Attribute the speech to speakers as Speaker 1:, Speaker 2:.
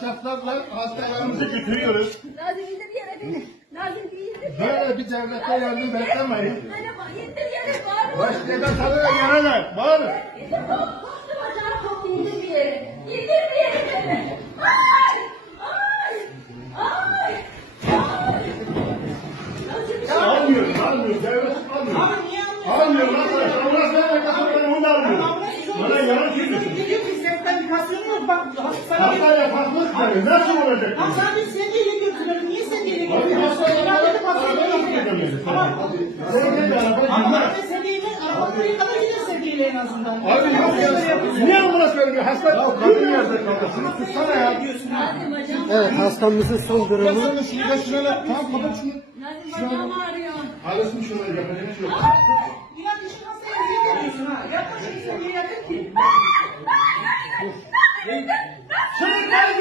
Speaker 1: Şartlarla hastalarımızı götürüyoruz.
Speaker 2: Nazım indir yere beni. Nazım indir.
Speaker 1: Böyle bir devlete yardım beklemeyin.
Speaker 2: Hadi bak indir yere bağırma.
Speaker 1: Başka da gelemez. Bağırın.
Speaker 2: İndir top. Koptu bacağım koptu indir bir yere. İndir bir yere beni. Ay! Ay! Ay! Ay!
Speaker 1: Almıyor, almıyor. Devlet almıyor.
Speaker 3: Abi niye?
Speaker 1: Almıyor arkadaş. Allah sana ne ben onu da almıyor. Bana yalan söylüyorsun.
Speaker 3: Geliyor ki sertifikasyonu yok. Bak
Speaker 1: Hastaya farklılık var. Nasıl olacak?
Speaker 3: Ama sen bir sedyeyle götürelim. Niye sedyeyle
Speaker 1: Abi araba
Speaker 3: hastaneye
Speaker 1: yok
Speaker 3: gidelim.
Speaker 1: gidelim.
Speaker 3: Ama
Speaker 1: Sen de araba girmez.
Speaker 3: ben sedyeyle arabaları kadar gider sedyeyle en azından.
Speaker 1: Abi yok ya. Niye ambulans vermiyor? Hasta kadın yerde kaldı. Şunu tutsana ya.
Speaker 4: Evet hastamızın son
Speaker 1: Ya
Speaker 4: durumu.
Speaker 1: sen de şunu da şuna. Tamam kapat şunu.
Speaker 2: Nazım bacağım ağrıyor.
Speaker 1: Alırsın şunları yapacak bir şey yok.
Speaker 3: Ya hastaya niye geliyorsun ha? Yapma şimdi sedyeye yakın ki.
Speaker 1: 正解です!